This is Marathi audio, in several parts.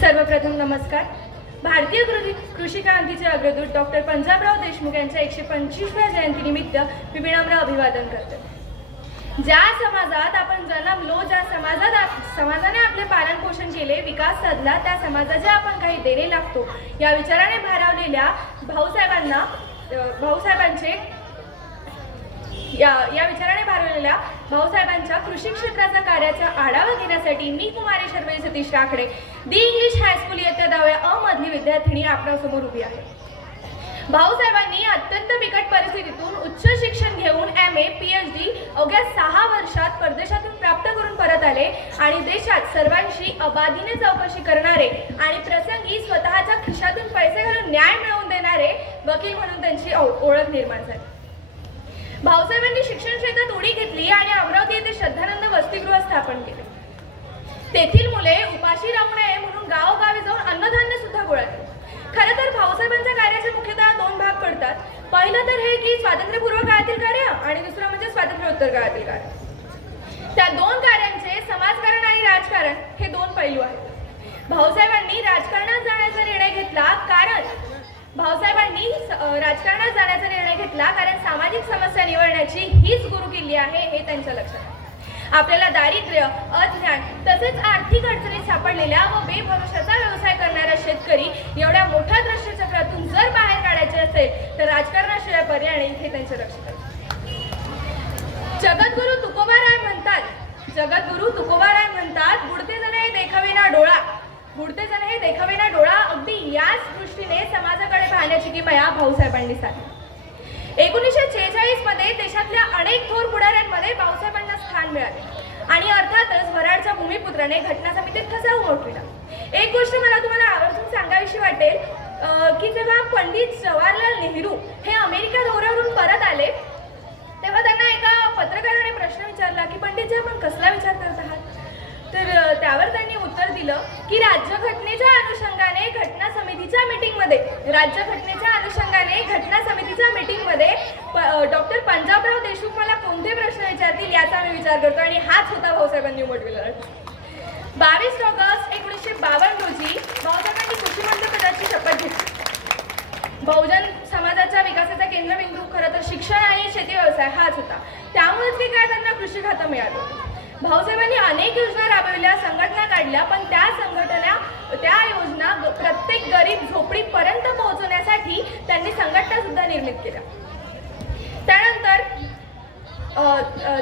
सर्वप्रथम नमस्कार. भारतीय कृषी कृषी क्रांतीचे अग्रदूत डॉक्टर पंजाबराव देशमुख यांच्या एकशे पंचवीसव्या जयंतीनिमित्त मी विनम्र अभिवादन करते. ज्या समाजात आपण जन्मलो ज्या समाजात समाजाने आपले पालन पोषण केले विकास साधला त्या समाजाचे आपण काही देणे लागतो. या विचाराने भारावलेल्या भाऊसाहेबांना भाऊसाहेबांचे या या विचाराने भारवलेल्या भाऊसाहेबांच्या कृषी क्षेत्राचा कार्याचा आढावा घेण्यासाठी मी कुमारी Sharve Satish Rakhade the English high school इयत्ता दहाव्या अ मधली विद्यार्थिनी आपणासमोर उभी आहे. भाऊसाहेबांनी अत्यंत बिकट परिस्थितीतून उच्च शिक्षण घेऊन M A P H D अवघ्या सहा वर्षात परदेशातून प्राप्त करून परत आले आणि देशात सर्वांशी अबाधीने चौकशी करणारे आणि प्रसंगी स्वतःच्या खिशातून पैसे घालून न्याय मिळवून देणारे वकील म्हणून त्यांची ओळख निर्माण झाली. भाऊसाहेबांनी शिक्षण क्षेत्रात उडी घेतली आणि अमरावती येथे श्रद्धानंद वसतिगृह स्थापन केले. तेथील मुले उपाशी राहू नये म्हणून गावोगावी जाऊन अन्नधान्य सुद्धा गोळा केले खरं तर भाऊसाहेबांच्या कार्याचे मुख्यतः दोन भाग पडतात. पहिलं तर हे की स्वातंत्र्यपूर्व काळातील कार्य आणि दुसरं म्हणजे स्वातंत्र्योत्तर काळातील कार्य. त्या दोन कार्यांचे समाजकारण आणि राजकारण हे दोन पैलू आहेत. भाऊसाहेबांनी राजकारणात जाण्याचा निर्णय घेतला कारण भाऊसाहेबांनी राजकारणात जाण्याचा निर्णय घेतला कारण सामाजिक समस्या निवडण्याची हीच गुरुकिल्ली आहे हे त्यांच्या लक्षात आपल्याला दारिद्र्य अज्ञान तसेच आर्थिक अडचणीत सापडलेल्या व बेभरोशाचा व्यवसाय करणारा शेतकरी एवढ्या मोठ्या दृश्यचक्रातून जर बाहेर काढायचे असेल तर राजकारणाशिवाय पर्याय नाही हे त्यांच्या लक्षात जगद्गुरु जगद्गुरु तुकोबाराय म्हणतात जगद्गुरु तुकोबाराय म्हणतात बुडते जण हे देखावेना डोळा. बुडते जण हे देखावेना डोळा अगदी पाहण्याची किमया भाऊसाहेबांनी साधली. एकोणीसशे छेचाळीसमध्ये देशातल्या अनेक थोर पुढाऱ्यांमध्ये भाऊसाहेबांना स्थान मिळाले. आणि अर्थातच वराडच्या भूमिपुत्राने घटना समितीत ठसा उमटविला. एक गोष्ट मला तुम्हाला आवर्जून सांगावीशी वाटेल की जेव्हा पंडित जवाहरलाल नेहरू हे अमेरिका दौऱ्यावरून परत आले तेव्हा त्यांना एका पत्रकाराने प्रश्न विचारला की पंडितजी आपण कसला विचार करत आहात? तर त्यावर त्यांनी दिलं की राज्यघटनेच्या अनुषंगाने घटना समितीच्या मीटिंगमध्ये राज्यघटनेच्या अनुषंगाने घटना समितीच्या मीटिंगमध्ये डॉक्टर पंजाबराव देशमुख मला कोणते प्रश्न विचारतील याचा मी विचार करतो आणि हाच होता भाऊसाहेबांनी उमटविला बावीस ऑगस्ट एकोणीसशे बावन्न रोजी भाऊसाहेबांनी कृषी मंत्रिपदाची शपथ घेतली. बहुजन समाजाच्या विकासाचा केंद्रबिंदू खरं तर शिक्षण आणि शेती व्यवसाय हाच होता. त्यामुळेच की काय त्यांना कृषी खातं मिळालं. भाऊसाहेबांनी अनेक योजना राबविल्या संघटना काढल्या पण त्या संघटना त्या योजना प्रत्येक गरीब झोपडीपर्यंत पोहोचवण्यासाठी त्यांनी संघटना सुद्धा निर्मित केल्या. त्यानंतर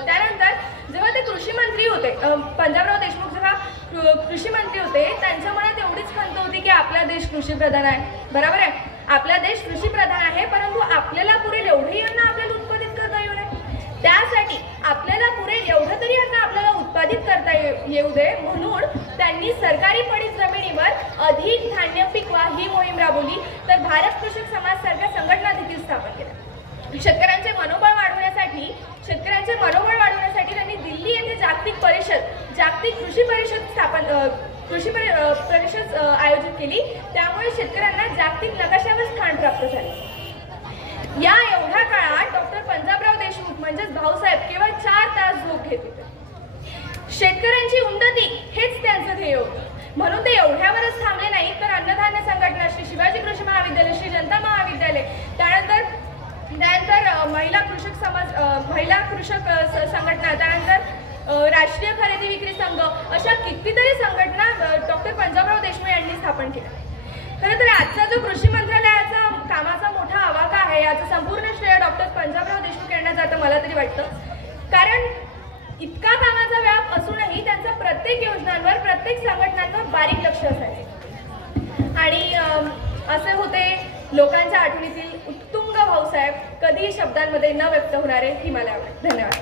त्यानंतर जेव्हा ते कृषी मंत्री होते पंजाबराव देशमुख जेव्हा कृषी मंत्री होते त्यांच्या मनात एवढीच खंत होती की आपला देश कृषीप्रधान आहे. बरोबर आहे? आपला देश कृषीप्रधान आहे परंतु आपल्याला पुरेल एवढी अन्न आपल्याला उत्पादित करता येऊ नये. त्यासाठी आपल्याला पुरेल एवढं तरी अन्न आपल्याला येऊ दे. म्हणून त्यांनी सरकारी पडीत जमिनीवर अधिक धान्य पिकवा ही मोहीम राबवली. तर भारत कृषक समाज सारख्या संघटना देखील स्थापन केल्या शेतकऱ्यांचे मनोबळ वाढवण्यासाठी शेतकऱ्यांचे मनोबळ वाढवण्यासाठी त्यांनी दिल्ली येथे जागतिक परिषद जागतिक कृषी परिषद स्थापन कृषी परि परिषद आयोजित केली. त्यामुळे शेतकऱ्यांना जागतिक नकाशावर स्थान प्राप्त झाले. या एवढ्या काळात डॉक्टर पंजाबराव देशमुख म्हणजेच भाऊसाहेब केवळ चार तास झोप घेत होते. शेतकऱ्यांची उन्नती हेच त्यांचं ध्येय होतं. म्हणून ते एवढ्यावरच थांबले नाही तर अन्नधान्य संघटना श्री शिवाजी कृषी महाविद्यालय श्री जनता महाविद्यालय त्यानंतर त्यानंतर महिला कृषक समाज महिला कृषक संघटना त्यानंतर राष्ट्रीय खरेदी विक्री संघ अशा कितीतरी संघटना डॉक्टर पंजाबराव देशमुख यांनी स्थापन केल्या. खरं तर आजचा जो कृषी मंत्रालयाचा कामाचा मोठा आवाका आहे याचं संपूर्ण श्रेय डॉक्टर पंजाबराव देशमुख यांना जातं मला तरी वाटतं. कारण इतका असूनही त्यांचा प्रत्येक योजनांवर प्रत्येक संघटनांवर बारीक लक्ष असायचे. आणि असे होते लोकांच्या आठवणीतील उत्तुंग भाऊसाहेब कधीही शब्दांमध्ये न व्यक्त होणारे ही मला आवडते धन्यवाद.